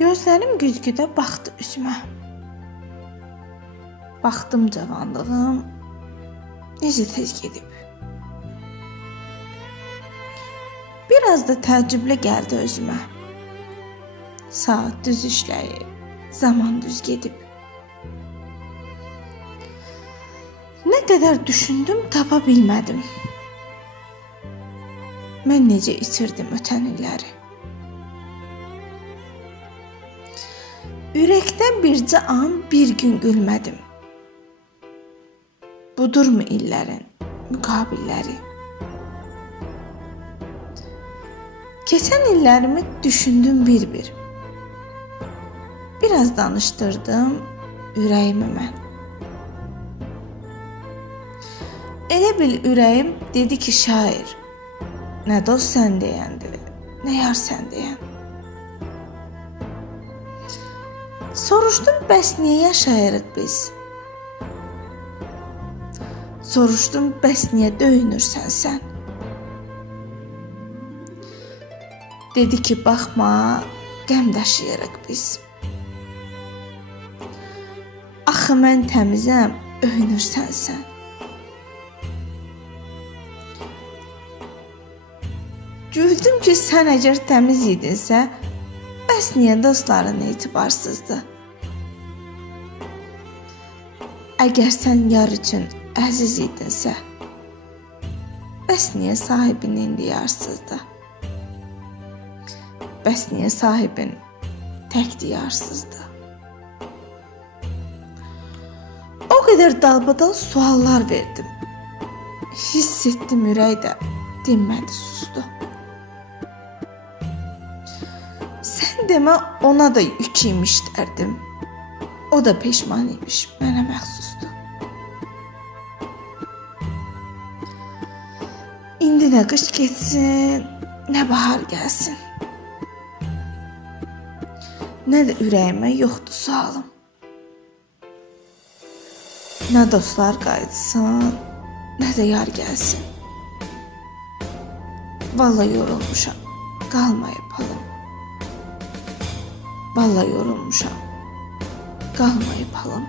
Gözlərim güzgüdə baxdı üzümə. Baxdım cavanlığım necə tez gedib. Biraz da təəccüblə gəldi özümə. Saat düz işləyib, zaman düz gedib. Nə qədər düşündüm, tapa bilmədim. Mən necə itirdim ötən illəri. Ürəkdən bircə an bir gün gülmədim. Budurmu illərin müqabilləri? Keçən illərimi düşündüm bir-bir. Biraz danışdırdım ürəyimi mən. Elə bil ürəyim dedi ki, şair, nə dost sən deyəndir, nə yar sən deyən. Soruşdum, bəs niyə yaşayırıq biz? Soruşdum, bəs niyə döyünürsən sən? Dedi ki, baxma, qəm daşıyırıq biz. Axı mən təmizəm, öyünürsən sən. Güldüm ki, sən əgər təmiz idinsə, bəs niyə dostların etibarsızdır? Əgər sən yar üçün əziz idinsə, bəs niyə sahibin indi yarsızdır? Bəs niyə sahibin tək diyarsızdır? O qədər dalbadal suallar verdim. Hiss etdim ürəkdə, dinmədi, sustu. Sən demə ona da yük imiş dərdim. O da peşman imiş, mənə məxsusdur. İndi nə qış getsin, nə bahar gəlsin. Nə də ürəyimə yoxdur sualım. Nə dostlar qayıtsın, nə də yar gəlsin. Vallahi yorulmuşam, qalmayıb halım. Vallahi yorulmuşam, qalmayıb halım.